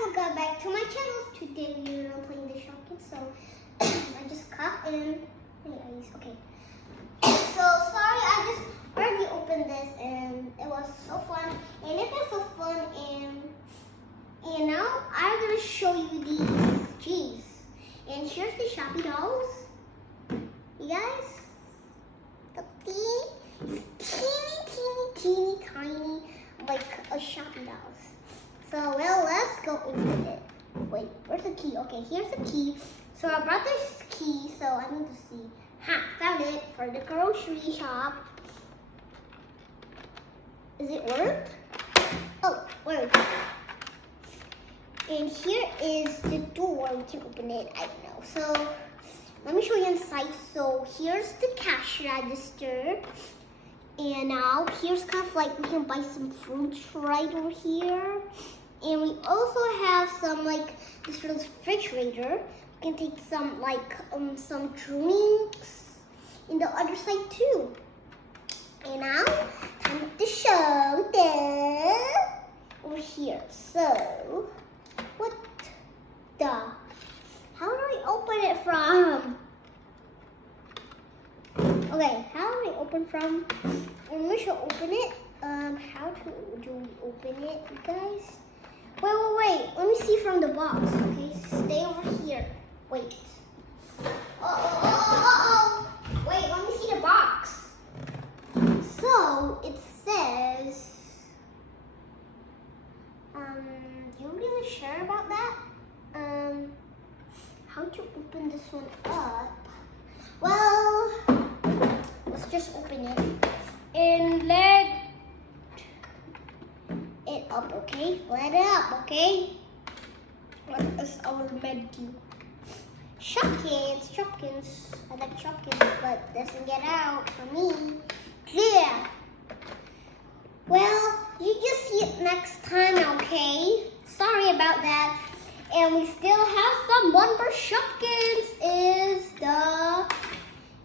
welcome back to my channel. Today we are playing the Shopkins, so I just cut and anyways, okay. So sorry, I just already opened this and it was so fun. And it was so fun and now I'm gonna show you these G's. And here's the Shopee dolls. You guys, the teeny tiny like a Shopee dolls. So well, let's go open it. Wait, where's the key? Okay, here's the key. So I brought this key, so I need to see. Found it for the grocery shop. Is it work? Oh, work. And here is the door. We can open it. I don't know. So let me show you inside. So here's the cash register. And now here's kind of like we can buy some fruits right over here. And we also have some like this refrigerator. We can take some like some drinks in the other side too. And now time to show them over here. So what the? How do I open it from? Okay, how do I open from? I'm going to open it. How do we open it, you guys? Wait. Let me see from the box. Okay, stay over here. Wait. Wait, let me see the box. So it says. You really sure about that? How to open this one up? Well, let's just open it and let it up, okay? Let it up, okay? What is our menu? Shopkins. I like Shopkins, but doesn't get out for me. Yeah. Well, you just see it next time, okay? Sorry about that. And we still have some one for Shopkins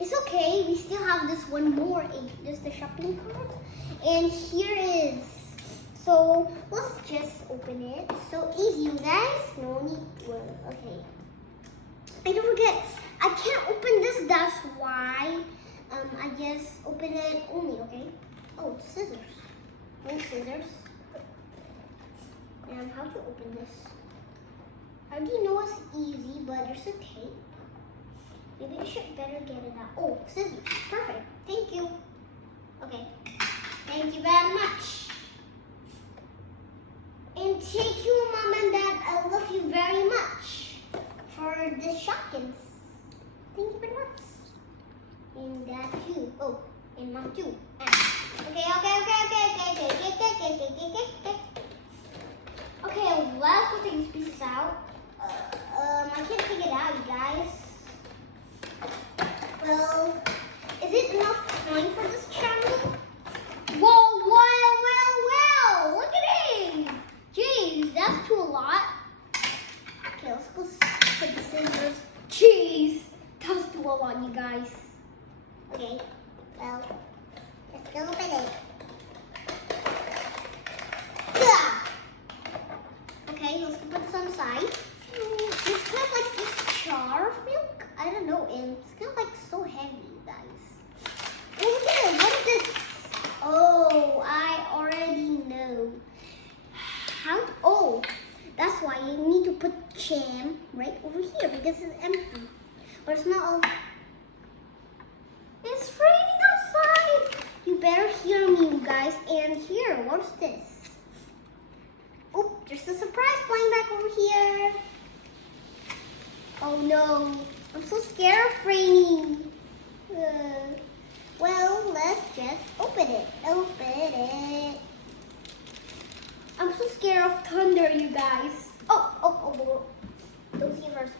it's okay, we still have this one more. There's the shopping cart. And here is. So let's just open it. So easy, you guys. No need to. Okay. I don't forget. I can't open this. That's why. I just open it only. Okay. Oh, scissors. No scissors. And how to open this? I already know it's easy, but there's a tape. Maybe I should better get it out. Oh, scissors. Perfect. Thank you. Okay. Thank you very much. And thank you, Mom and Dad. I love you very much for the Shopkins. Thank you very much. And Dad too. Oh, and Mom too. Okay. Okay, let's go take these pieces out. I can't take it out, you guys. Well, is it enough time for this channel? Whoa, look at it! Jeez, that's too a lot. Okay, let's go put the scissors. Jeez, that's too a lot, you guys. Okay, well, let's go open it. Okay, let's put this on the side. It's kind of like this jar of milk. I don't know, and it's kind of like so heavy, you guys. Oh, look at it. What is this? Oh, I already know. Oh, that's why you need to put jam right over here because it's empty. But it's not all. It's raining outside. You better hear me, you guys. And here, what's this? Oh, there's a surprise playing back over here. Oh no, I'm so scared of raining. Well, let's just open it. I'm so scared of thunder, you guys. Oh. Don't see it first.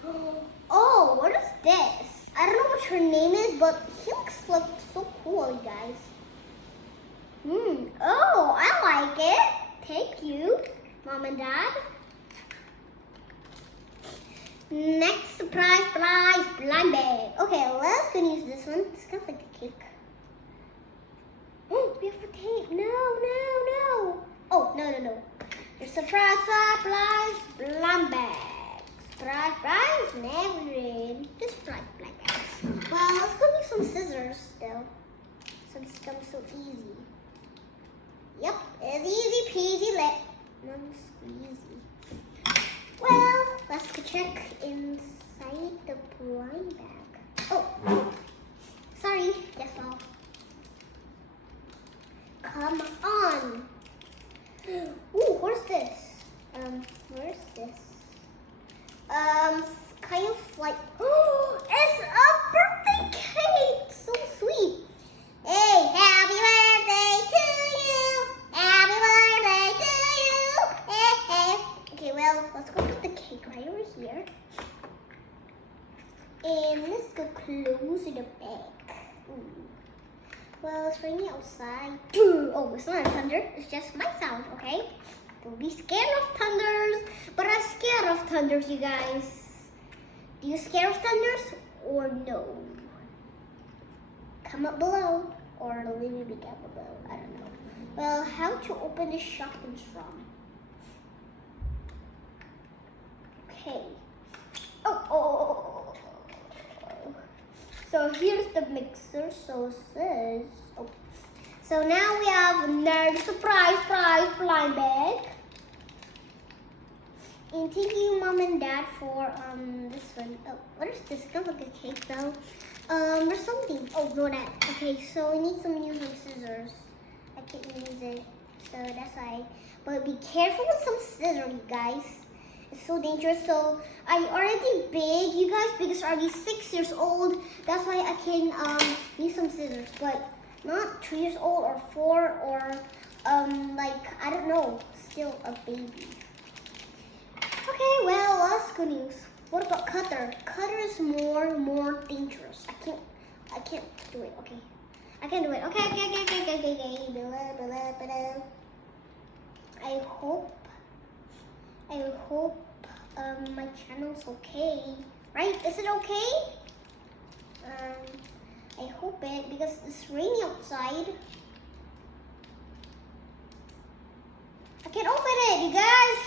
Oh, what is this? I don't know what her name is, but he looks like so cool, you guys. Oh, I like it. Thank you, Mom and Dad. Next surprise blind bag. Okay, let's go use this one. It's kind of like a cake. Oh, we have a tape. No. Oh, no. Your surprise, blind bag. Surprise, never in. This blind bag. Well, let's go use some scissors still. So this comes so easy. Yep, it's easy peasy lemon squeezy. Well, let's go check inside the blind bag. Oh, sorry, that's all. Come on. Ooh, where's this? Where's this? Kind of like, oh, it's a birthday cake. So sweet. Hey, happy birthday to you. Happy birthday to you. Hey, hey. Okay, well, let's go put the cake right over here. And let's go close the bag. Ooh. Well, it's raining outside. Oh, it's not a thunder. It's just my sound, okay? Don't be scared of thunders. But I'm scared of thunders, you guys. Do you scared of thunders or no? Comment below or leave me down below. I don't know. Well, how to open the Shopkins from? Okay. Oh. So here's the mixer. So it says. Oh. So now we have another surprise blind bag. And thank you, Mom and Dad, for this one. Oh, what is this? It looks like a cake though. There's something. Oh, no, that. Okay, so we need some using scissors. I can't use it, so that's why. But be careful with some scissors, you guys. It's so dangerous. So I already big, you guys, because I'm already 6 years old. That's why I can use some scissors, but not 3 years old or 4 or like I don't know, still a baby. Okay, well, let's go news. What about cutter? Cutter is more dangerous. I can't do it. Okay, I can do it. Okay. I hope my channel's okay. Right? Is it okay? I hope it, because it's raining outside. I can't open it, you guys.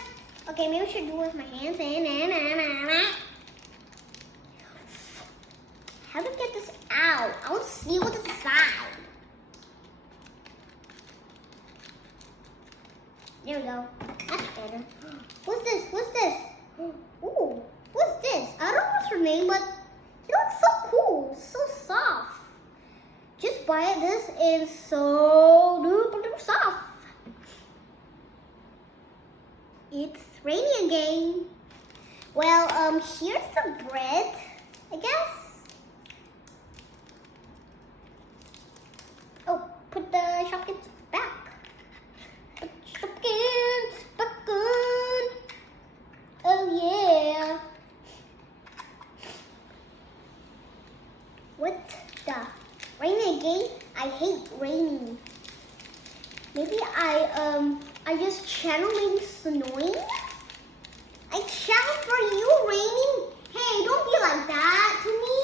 Okay, maybe I should do it with my hands. How to get this out? I want to see what's inside. There we go. That's better. What's this? Ooh, what's this? I don't know what's her name, but it looks so cool. So soft. Just buy it. This is so duper soft. It's raining again. Well, here's the bread, I guess. Oh, put the Shopkins back. Put Shopkins back on. Oh yeah. What the? Raining again? I hate raining. Maybe I just channel maybe it's annoying. I channel for you raining. Hey, don't be like that to me.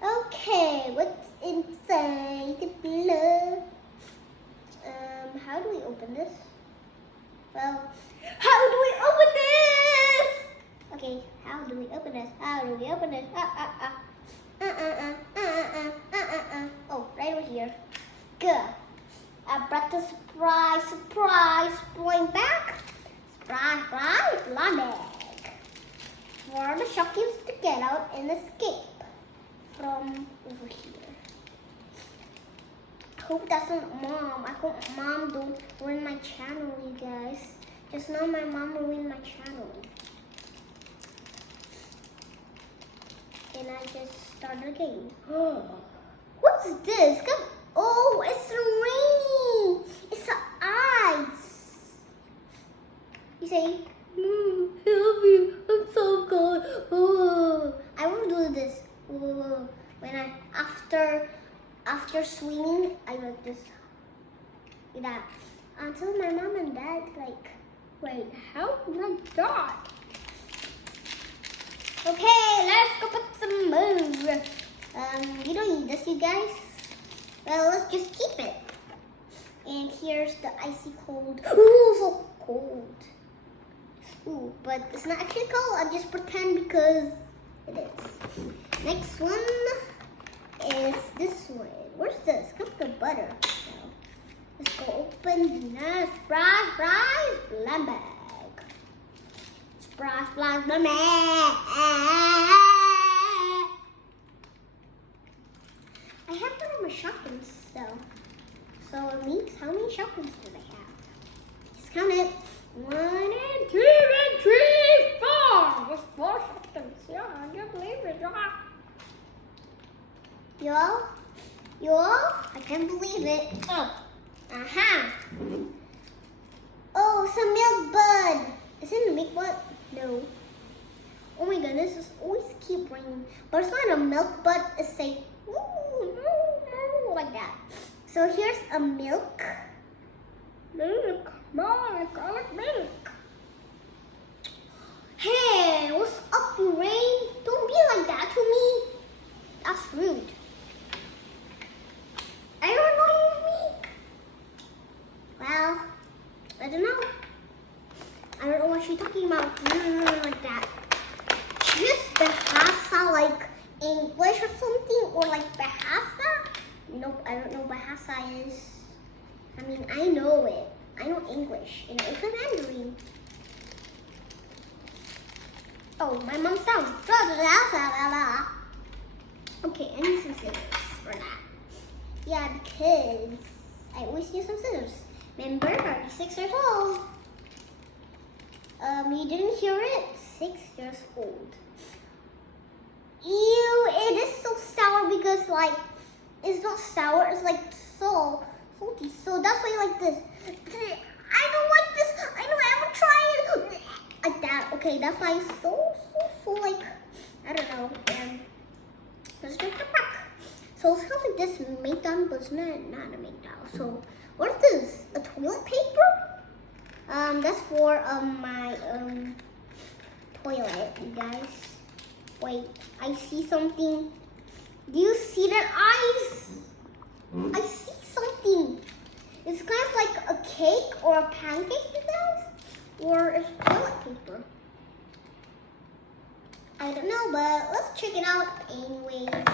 Okay, what's inside the blood? How do we open this? Well, how do we open this? Okay, how do we open this? Oh, right over here. Good. I brought the surprise, going back. Surprise, blind bag. For the Shopkins to get out and escape from over here. I hope that's not Mom. I hope Mom don't ruin my channel, you guys. Just know my mom ruined my channel. And I just started again. What's this? Oh, it's raining. It's the ice. You say, help me. I'm so cold. Oh. I will do this. Oh. When after swinging, I like this. Like that. Until my mom and dad like, wait, how did I die? Okay, let's go put some more. You don't need this, you guys. Well, let's just keep it. And here's the icy cold. Ooh, so cold. Ooh, but it's not actually cold. I'll just pretend because it is. Next one is this one. Where's this? Got the butter. So, let's go open the splash, blend bag. Splash, blend bag. I have one of my Shopkins, so it means how many Shopkins do I have? Just count it. 1 and 2 and 3, 4. There's 4 Shopkins. Yeah, I can't believe it. Y'all, I can't believe it. Oh, Oh, some milk bud. Is it a milk bud? No. Oh my goodness, this always keep ringing. But it's not a milk bud. It's like like that. So here's a milk. Milk, Mom, I like milk. Hey, what's up, you Rain? Don't be like that to me. That's rude. I don't know me. Well, I don't know. I don't know what she's talking about. Like that. Just Bahasa, like English or something, or like Bahasa. Nope, I don't know what Bahasa is. I mean, I know it. I know English and it's a Mandarin. Oh, my mom's down. Okay, I need some scissors for that. Yeah, because I always use some scissors. Remember, I'm 6 years old. You didn't hear it? 6 years old. Ew, it is so sour because like, it's not sour, it's like so salty. So that's why you like this. I don't like this. I don't ever try it. Like that. Okay, that's why it's so like, I don't know. Let's get the pack. So it's kind of like this make-down, but it's not a make-down. So what is this? A toilet paper? That's for my toilet, you guys. Wait, I see something. Do you see that eyes? I see something. It's kind of like a cake or a pancake, you guys, or it's toilet paper. I don't know, but let's check it out anyways.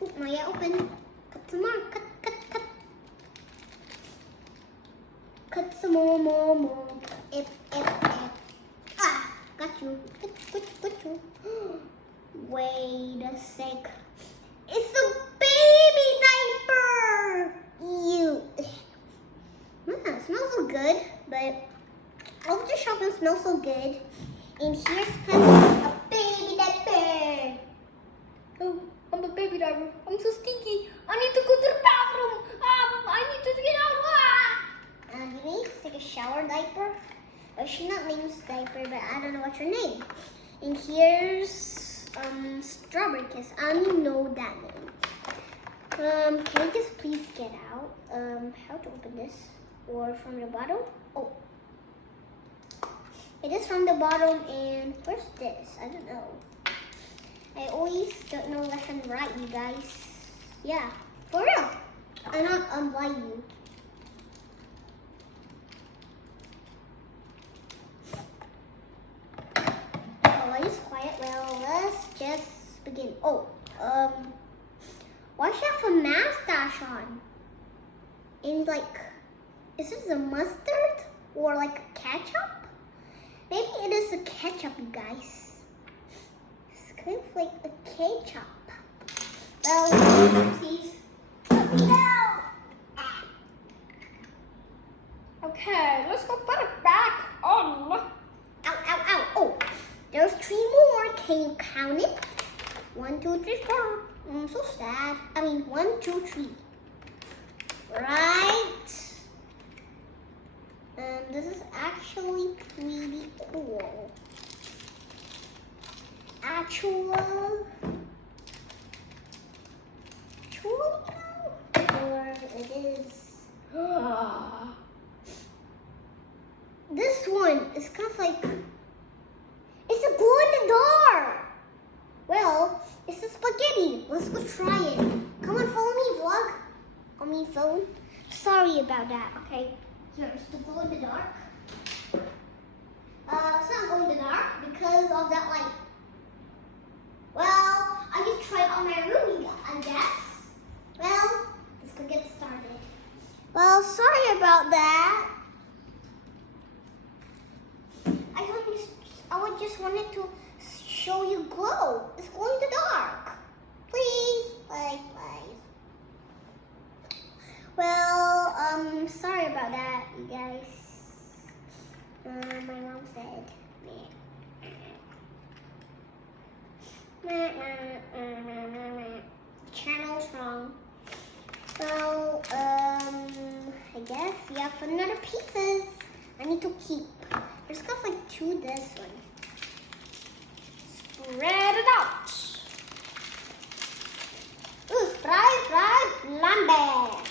Oh, not yet open. Cut some more. Cut. Cut some more. If. Ah, got you. Got you. Wait a sec. It's a baby diaper. Ew. It smells so good, but all of the shopping smells so good. And here's a baby diaper. Oh, I'm a baby diaper. I'm so stinky. I need to go to the bathroom. I need to get out. You need to take a shower diaper. She's not named diaper, but I don't know what's her name. And here's Strawberry Kiss. I don't know that name. Can you just please get out? How to open this? Or from the bottom? Oh. It is from the bottom, and where's this? I don't know. I always don't know left and right, you guys. Yeah, for real. I'm not unlike you. Oh, it's quiet. Well, let's just begin. Oh, why should I have a mustache on? And like, is this a mustard or like a ketchup? Maybe it is a ketchup, you guys. It's kind of like a ketchup. Well, please. No! Okay, let's go put it back on. Ow. Oh, there's 3 more. Can you count it? 1, 2, 3, 4. I'm so sad. I mean, 1, 2, 3. Right. This is actually pretty cool. Or it is. This one is kind of like, it's a glow in the dark. Well, it's a spaghetti. Let's go try it. Come on, follow me, vlog. I mean, phone. Sorry about that, okay? Here's the glow in the dark. It's not glow in the dark because of that light. Well, I just tried on my room, I guess. Well, let's go get started. Well, sorry about that. I just wanted to show you glow. It's glow in the dark. Please, please. Well, sorry about that, you guys. My mom said, channel's wrong. Well, I guess we have another pieces I need to keep. There's got like 2 this one. Spread it out. Ooh, fry, lambe.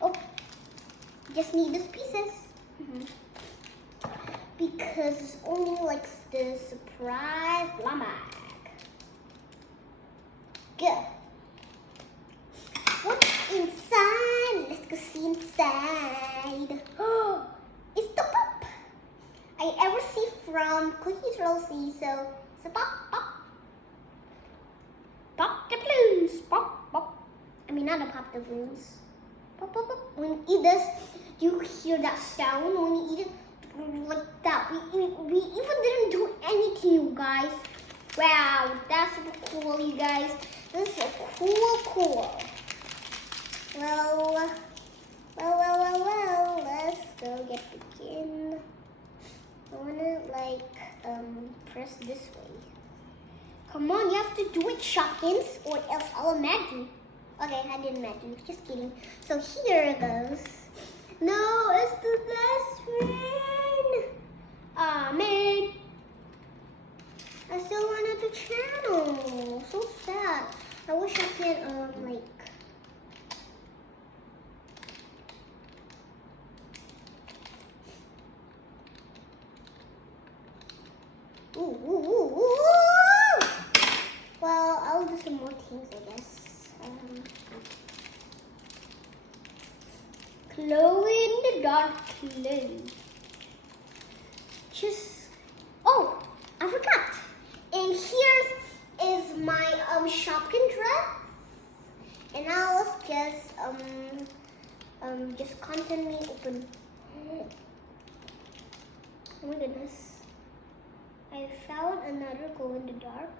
Oh, just need these pieces. Because it's only like the surprise lambe. Good. What's inside? Let's go see inside. Oh, it's the pop I ever see from Cookies Rosie. So it's a pop. Pop the balloons. Pop. I mean, not a pop the balloons. Pop. When you eat this, you hear that sound when you eat it like that. We even didn't do anything, you guys. Wow, that's super cool, you guys. This is cool. Well, let's go begin. I wanna press this way. Come on, you have to do it, Shopkins, or else I'll imagine. Okay, I didn't imagine, just kidding. So here it goes. No, it's the best friend. Aw, man. I still wanted the channel. So sad. I wish I could, Ooh. Well, I'll do some more things, I guess. Glow in the dark clay. Oh, I forgot. And here is my Shopkins dress. And now let's just constantly open. Oh my goodness. I found another glow in the dark.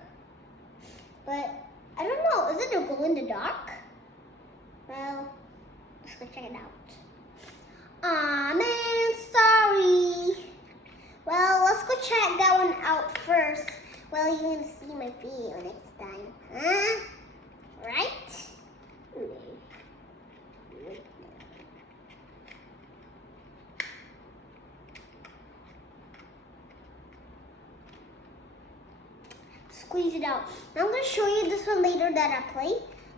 But I don't know, is it a glow in the dark? Well, let's go check it out. Aw, man, sorry. Well, let's go check that one out first. Well, you can see my video next time. Huh? Right? Squeeze it out. Now I'm going to show you this one later that I play.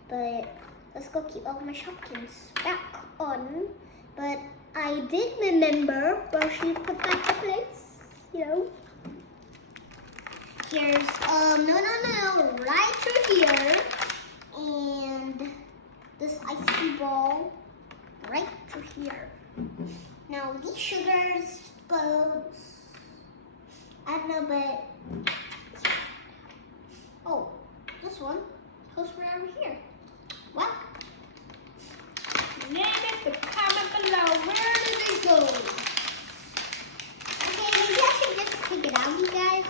But let's go keep all my Shopkins back on. But I did remember where she put back the place. You know. Here's, no, right through here. And this icy ball right through here. Now these sugars goes, I don't know, but, oh, this one goes right over here. What? Name it, the comment below. Where do they go? Okay, maybe I should just take it out, you guys.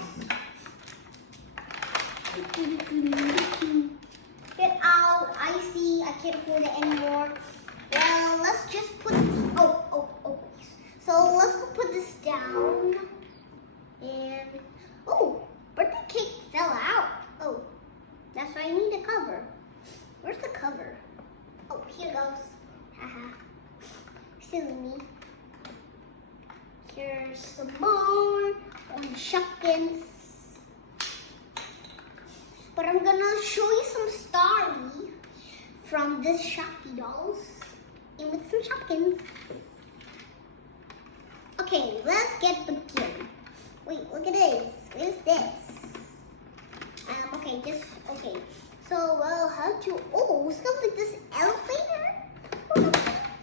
Get out, icy, I can't hold it anymore. Well, let's just put, so let's go put this down. And, oh, birthday cake fell out. Oh, that's why I need a cover. Where's the cover? Oh, here goes. Haha. Silly me. Here's some more on Shopkins. But I'm gonna show you some Starry from this Shopee dolls and with some Shopkins. Okay, let's get begin. Wait, look at this. What is this? Okay. So, well, how to, oh, it's kind of like this elevator.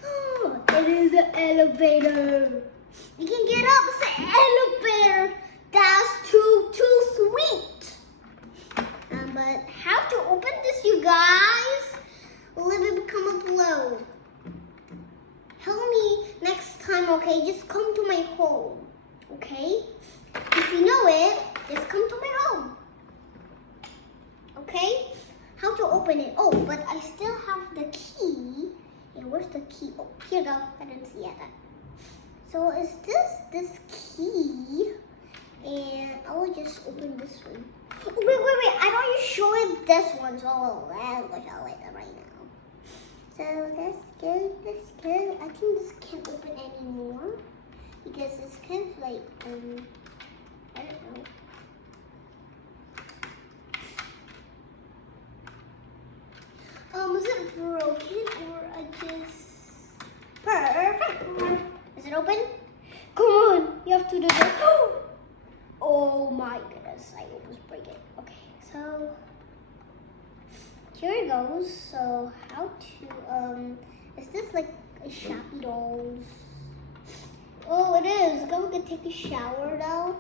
Oh, it is an elevator. You can get up, it's an elevator. That's too sweet. But how to open this, you guys? Leave it comment below. Help me next time, okay? Just come to my home, okay? If you know it, just come to my home. Okay? How to open it? Oh, but I still have the key. And where's the key? Oh, here you go. I didn't see it. So is this key? And I will just open this one. Oh, wait. I don't you show it this one. So I'll show it right now. So that's good. I think this can't open anymore. Because it's kind of like, I don't know. Is it broken or I just... Perfect. Is it open? Come on, you have to do this. Oh my goodness, I almost break it. Okay, so here it goes. So how to, is this like a Shopee dolls? Oh, it is. Go and take a shower now.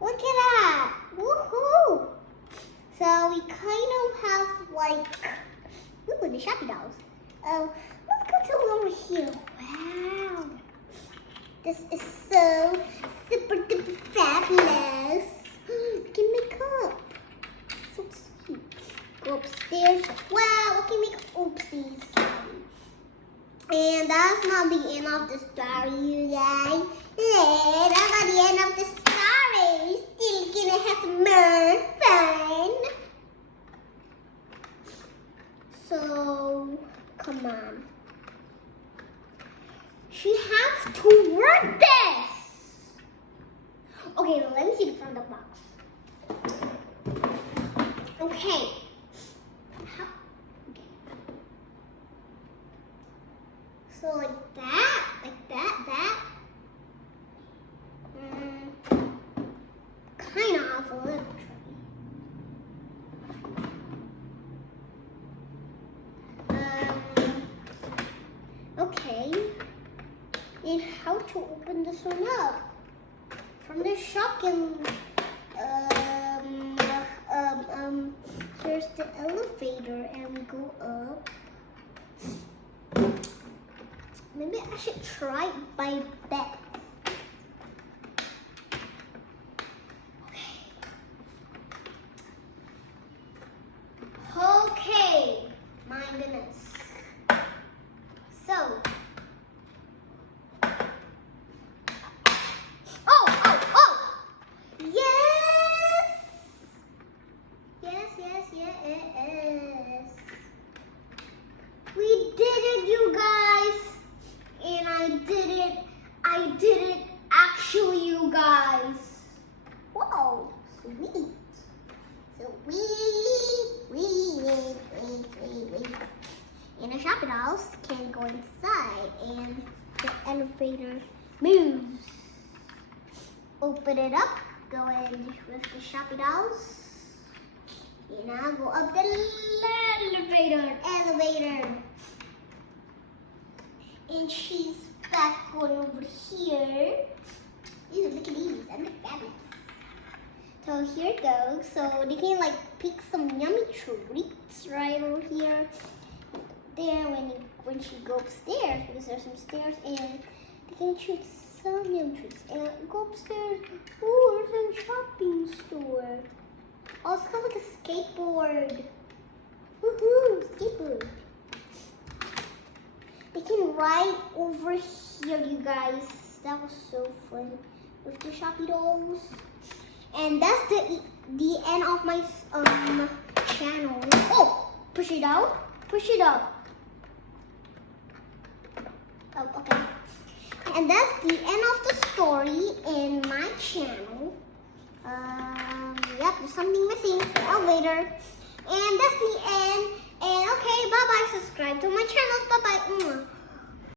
Look at that. Woohoo! So we kind of have like, ooh, the Shopee dolls. Let's go to over here. Wow. This is so super duper fabulous. We can make up. So sweet. Go upstairs. Wow, we can make oopsies. And that's not the end of the story, you guys. Yeah, that's not the end of the story. We're still gonna have more fun. So, come on. She has to work this. Okay, let me see the front of the box. Okay. So like that. Kind of a little tricky. Okay. And how to open this one up? From the Shopkins. Here's the elevator and we go up. Maybe I should try by bed. Okay. My goodness. So. Oh. Yes. We did it, you guys. And I did it actually, you guys. Whoa, sweet. So we. And the Shopee dolls can go inside and the elevator moves. Open it up, go in with the Shopee dolls. And I'll go up the elevator. And she's back going over here. Ew, look at these. I'm the fabulous. So here it goes. So they can like pick some yummy treats right over here. There when she goes upstairs, because there's some stairs, and they can choose some yummy treats. And go upstairs. Ooh, there's a shopping store. Oh, it's kind of like a skateboard. Woohoo, skateboard. They can ride over here, you guys. That was so fun with the Shopee dolls. And that's the end of my channel. Oh, push it out, push it up. Oh, okay. And that's the end of the story in my channel. Yep, there's something missing. Elevator. And that's the end. And okay, bye-bye. Subscribe to my channel. Bye-bye.